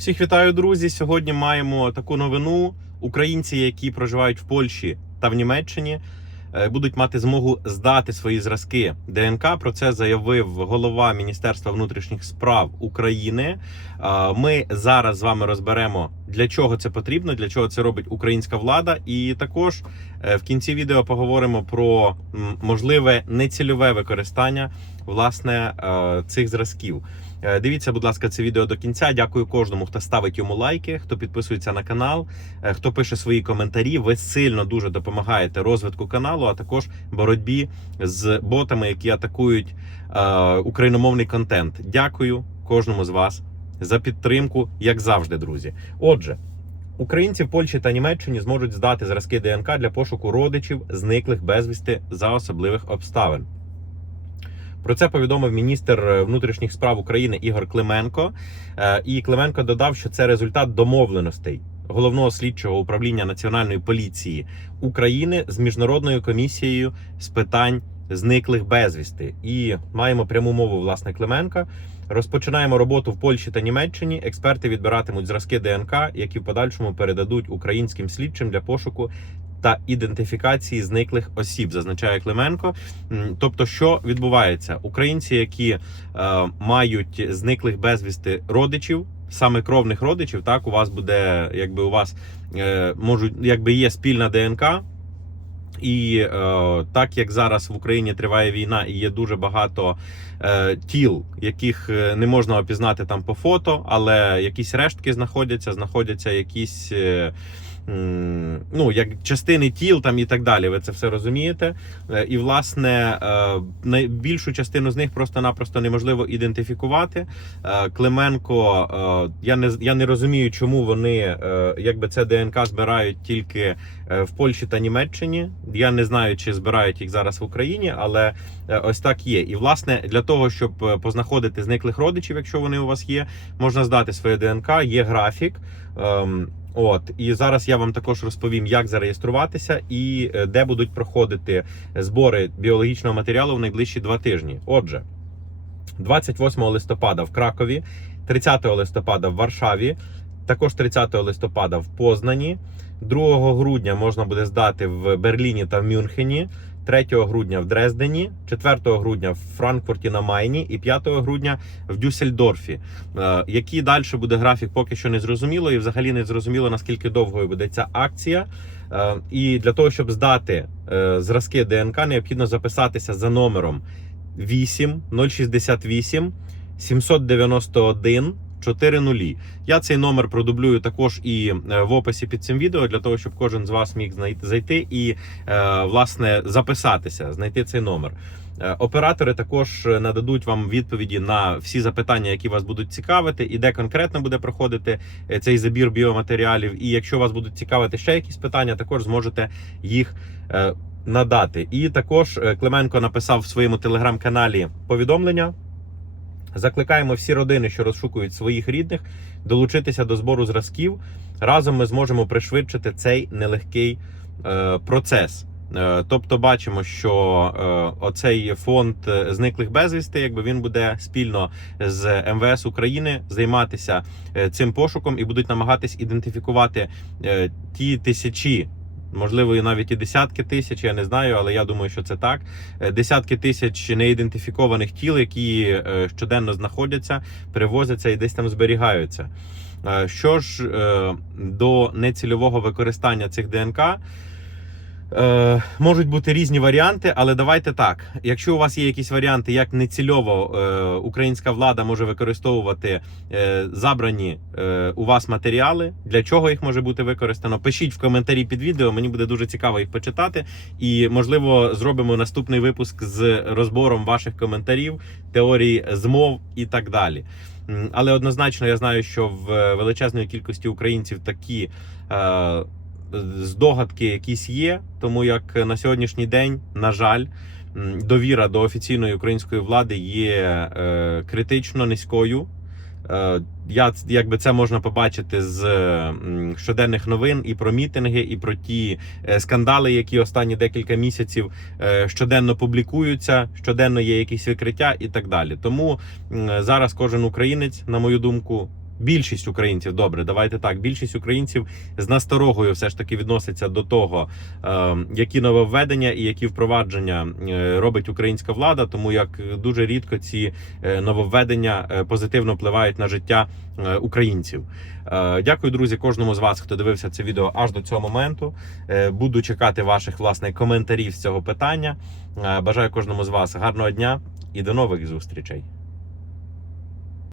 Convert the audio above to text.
Всіх вітаю, друзі. Сьогодні маємо таку новину. Українці, які проживають в Польщі та в Німеччині, е, будуть мати змогу здати свої зразки ДНК. Про це заявив голова Міністерства внутрішніх справ України. Е, Ми зараз з вами розберемо для чого це потрібно, для чого це робить українська влада, і також е, в кінці відео поговоримо про можливе нецільове використання власне цих зразків. Е, Дивіться, будь ласка, це відео до кінця. Дякую кожному, хто ставить йому лайки, хто підписується на канал, е, хто пише свої коментарі. Ви сильно дуже допомагаєте розвитку каналу, а також боротьбі з ботами, які атакують е, україномовний контент. Дякую кожному з вас за підтримку, як завжди, друзі. Отже. Українці в Польщі та Німеччині зможуть здати зразки ДНК для пошуку родичів, зниклих безвісти за особливих обставин. Про це повідомив міністр е, внутрішніх справ України Ігор Клименко. Е, І Клименко додав, що це результат домовленостей головного слідчого управління Національної поліції України з міжнародною комісією з питань зниклих безвісти. І маємо пряму мову власне Клименка. Розпочинаємо роботу в Польщі та Німеччині. Експерти відбиратимуть зразки ДНК, які в подальшому передадуть українським слідчим для пошуку та ідентифікації зниклих осіб, зазначає Клименко. Тобто, що відбувається? Українці, які е, мають зниклих безвісти родичів, саме кровних родичів, так у вас буде, якби у вас е, можуть, якби є спільна ДНК. І е, так як зараз в Україні триває війна і є дуже багато е, тіл, яких е, не можна опізнати там по фото, але якісь рештки знаходяться, знаходяться якісь. Е, Ну, як частини тіл там і так далі, ви це все розумієте. Е, І, власне, е, найбільшу частину з них просто-напросто неможливо ідентифікувати. Е, Клименко, я не я не розумію, чому вони якби це ДНК збирають тільки в Польщі та Німеччині. Я не знаю, чи збирають їх зараз в Україні, але ось так є. І власне для того, щоб познаходити зниклих родичів, якщо вони у вас є, можна здати своє ДНК. Є графік. От і зараз я вам також розповім, як зареєструватися і е, де будуть проходити збори біологічного матеріалу в найближчі два тижні. Отже, 28 листопада в Кракові, 30 листопада в Варшаві, також 30 листопада в Познані, 2 грудня можна буде здати в Берліні та в Мюнхені. 3 грудня в Дрездені, 4 грудня в Франкфурті на Майні і 5 грудня в Дюссельдорфі. Е, Який далі буде графік, поки що не зрозуміло, і взагалі не зрозуміло наскільки довгою буде ця акція. Е, І для того, щоб здати е, зразки ДНК, необхідно записатися за номером 8 068 791 40. Я цей номер продублюю також і е, в описі під цим відео, для того, щоб кожен з вас міг зайти і е, власне записатися, знайти цей номер. Е, Оператори також нададуть вам відповіді на всі запитання, які вас будуть цікавити, і де конкретно буде проходити цей забір біоматеріалів. І якщо вас будуть цікавити ще якісь питання, також зможете їх надати. І також Клименко написав в своєму телеграм-каналі повідомлення. Закликаємо всі родини, що розшукують своїх рідних, долучитися до збору зразків. Разом ми зможемо пришвидшити цей нелегкий е, процес. Е, тобто, бачимо, що е, оцей фонд е, зниклих безвісти, якби він буде спільно з МВС України займатися е, цим пошуком і будуть намагатись ідентифікувати е, ті тисячі. Можливо, і навіть і десятки тисяч, я не знаю, але я думаю, що це так. Е, Десятки тисяч неідентифікованих тіл, які е, щоденно знаходяться, перевозяться і десь там зберігаються. Е, Що ж до нецільового використання цих ДНК, Е, можуть бути різні варіанти, але давайте так. Якщо у вас є якісь варіанти, як нецільово е, українська влада може використовувати е, забрані е, у вас матеріали, для чого їх може бути використано, пишіть в коментарі під відео. Мені буде дуже цікаво їх почитати. І можливо зробимо наступний випуск з розбором ваших коментарів, теорії змов і так далі. Але однозначно я знаю, що в величезної кількості українців такі. Е, здогадки якісь є, тому як на сьогоднішній день, на жаль, довіра до офіційної української влади є е, критично низькою. Е, Я якби це можна побачити з щоденних новин і про мітинги, і про ті е, скандали, які останні декілька місяців щоденно публікуються, щоденно є якісь викриття і так далі. Тому зараз кожен українець, на мою думку, більшість українців, добре, давайте так. Більшість українців з насторогою все ж таки відноситься до того, е, які нововведення і які впровадження е, робить українська влада, тому як дуже рідко ці е, нововведення е, позитивно впливають на життя українців. Дякую, друзі, кожному з вас, хто дивився це відео аж до цього моменту. Буду чекати ваших власне коментарів з цього питання. Бажаю кожному з вас гарного дня і до нових зустрічей.